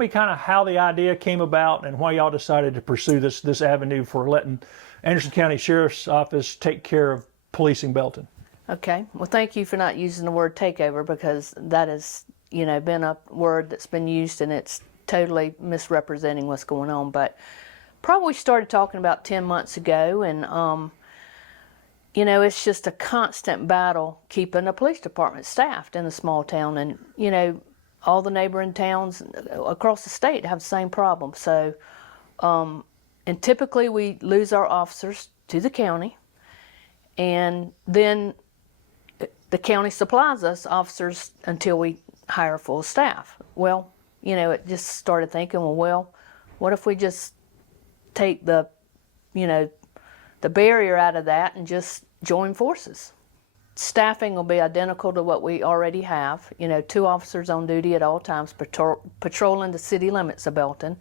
me kind of how the idea came about and why y'all decided to pursue this avenue for letting Anderson County Sheriff's Office take care of policing Belton. Okay. Well, thank you for not using the word takeover, because that has, been a word that's been used and it's totally misrepresenting what's going on. But probably started talking about 10 months ago, and it's just a constant battle keeping the police department staffed in a small town, and all the neighboring towns across the state have the same problem. So, and typically we lose our officers to the county, and then the county supplies us officers until we hire full staff. Well, it just started thinking, well, what if we just take the barrier out of that and just join forces? Staffing will be identical to what we already have. 2 officers on duty at all times patrolling the city limits of Belton.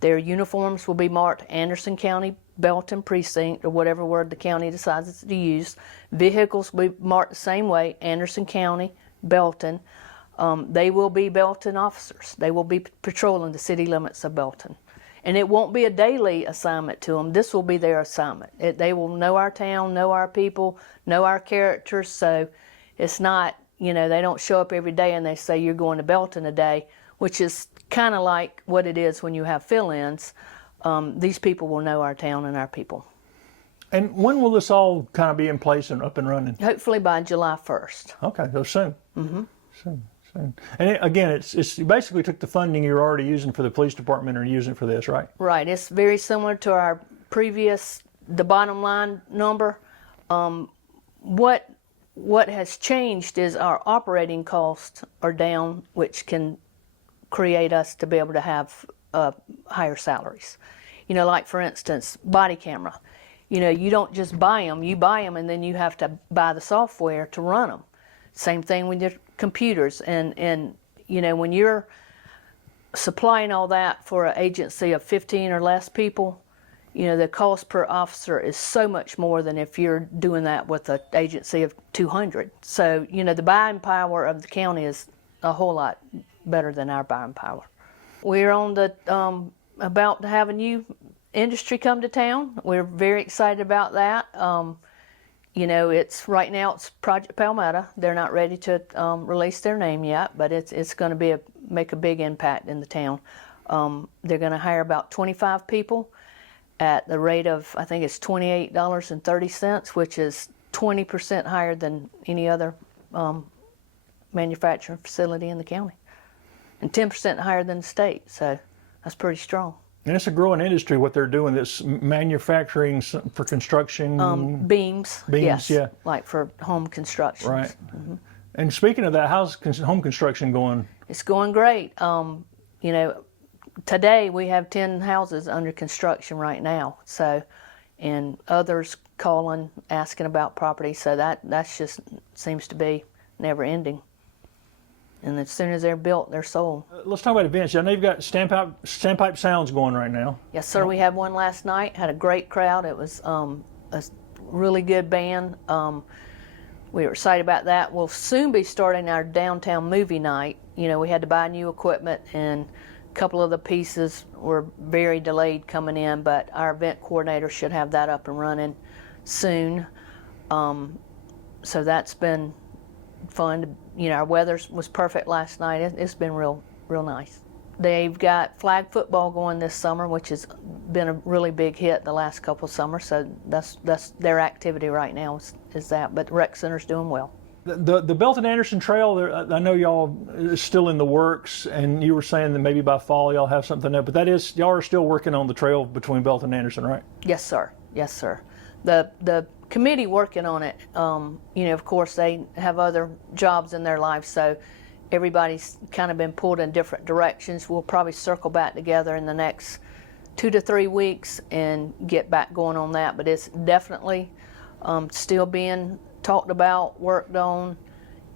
Their uniforms will be marked Anderson County, Belton Precinct, or whatever word the county decides to use. Vehicles will be marked the same way, Anderson County, Belton. They will be Belton officers. They will be patrolling the city limits of Belton. And it won't be a daily assignment to them. This will be their assignment. They will know our town, know our people, know our characters. So it's not, they don't show up every day and they say you're going to Belton today, which is kind of like what it is when you have fill-ins. These people will know our town and our people. And when will this all kind of be in place and up and running? Hopefully by July 1st. Okay, so soon. Mm-hmm. Soon. And again, you basically took the funding you're already using for the police department and are using it for this, right? Right. It's very similar to our previous, the bottom line number. What has changed is our operating costs are down, which can create us to be able to have higher salaries. Like for instance, body camera. You don't just buy them, you buy them and then you have to buy the software to run them. Same thing with your computers, and when you're supplying all that for an agency of 15 or less people, the cost per officer is so much more than if you're doing that with an agency of 200. So the buying power of the county is a whole lot better than our buying power. We're on the about to have a new industry come to town. We're very excited about that. It's right now it's Project Palmetto. They're not ready to release their name yet, but it's going to make a big impact in the town. They're going to hire about 25 people at the rate of, I think it's $28.30, which is 20% higher than any other manufacturing facility in the county, and 10% higher than the state. So that's pretty strong. And it's a growing industry, what they're doing, this manufacturing for construction. Beams, yes, yeah. Like for home construction. Right. Mm-hmm. And speaking of that, how's home construction going? It's going great. Today we have 10 houses under construction right now. So, and others calling, asking about property. So that's just seems to be never ending. And as soon as they're built, they're sold. Let's talk about events. I know you've got Standpipe Sounds going right now. Yes, sir. We had one last night. Had a great crowd. It was a really good band. We were excited about that. We'll soon be starting our downtown movie night. We had to buy new equipment, and a couple of the pieces were very delayed coming in, but our event coordinator should have that up and running soon. So that's been fun. Our weather was perfect last night. It's been real nice. They've got flag football going this summer, which has been a really big hit the last couple of summers. So that's their activity right now is that. But the rec center's doing well. The Belton Anderson Trail, I know y'all is still in the works, and you were saying that maybe by fall y'all have something there. But y'all are still working on the trail between Belton and Anderson, right? Yes, sir. Yes, sir. The committee working on it, of course they have other jobs in their life, so everybody's kind of been pulled in different directions. We'll probably circle back together in the next 2 to 3 weeks and get back going on that, but it's definitely still being talked about, worked on,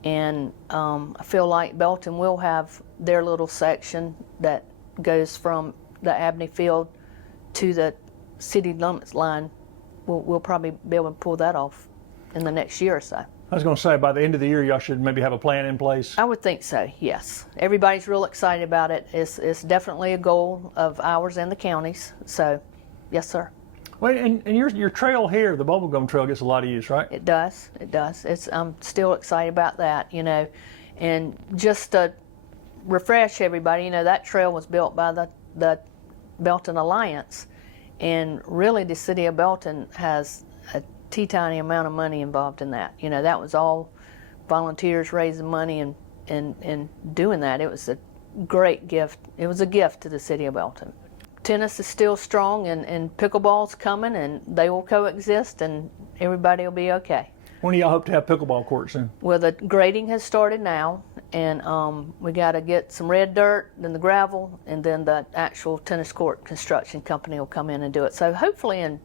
and I feel like Belton will have their little section that goes from the Abney Field to the city limits line. We'll probably be able to pull that off in the next year or so. I was going to say, by the end of the year, y'all should maybe have a plan in place. I would think so, yes. Everybody's real excited about it. It's definitely a goal of ours and the county's. So, yes, sir. Wait, and your trail here, the Bubblegum Trail, gets a lot of use, right? It does. It does. I'm still excited about that, you know. And just to refresh everybody, you know, that trail was built by the Belton Alliance. And really, the city of Belton has a teeny amount of money involved in that. You know, that was all volunteers raising money and doing that. It was a great gift. It was a gift to the city of Belton. Tennis is still strong, and pickleball's coming, and they will coexist, and everybody will be okay. When do y'all hope to have pickleball courts in? Well, the grading has started now, and we got to get some red dirt, then the gravel, and then the actual tennis court construction company will come in and do it. So hopefully in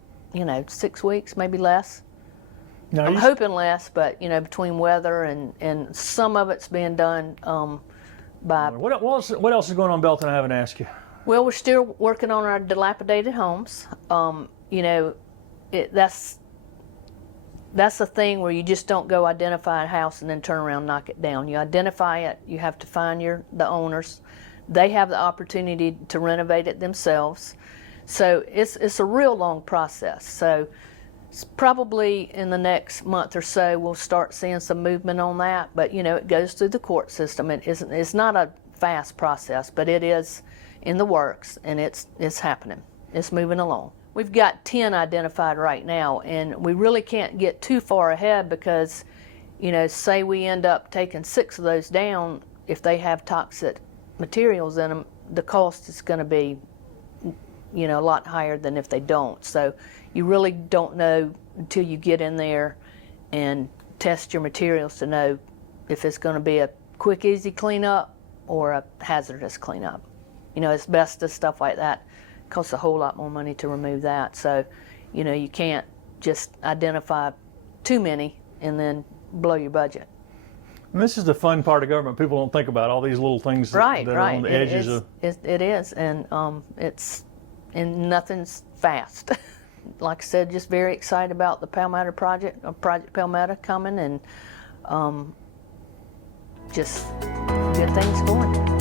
6 weeks, maybe less. Now, I'm hoping less, but between weather and some of it's being done by. What else is going on in Belton I haven't asked you? Well, we're still working on our dilapidated homes. That's a thing where you just don't go identify a house and then turn around and knock it down. You identify it. You have to find the owners. They have the opportunity to renovate it themselves. So it's a real long process. So it's probably in the next month or so we'll start seeing some movement on that. But it goes through the court system. It's not a fast process, but it is in the works, and it's happening. It's moving along. We've got 10 identified right now, and we really can't get too far ahead because, say we end up taking 6 of those down, if they have toxic materials in them, the cost is going to be a lot higher than if they don't. So you really don't know until you get in there and test your materials to know if it's going to be a quick, easy cleanup or a hazardous cleanup. Asbestos, stuff like that, costs a whole lot more money to remove that. So, you can't just identify too many and then blow your budget. And this is the fun part of government. People don't think about all these little things that are on the edges of. It is, and nothing's fast. Like I said, just very excited about the Palmetto project, Project Palmetto coming, and just good things going.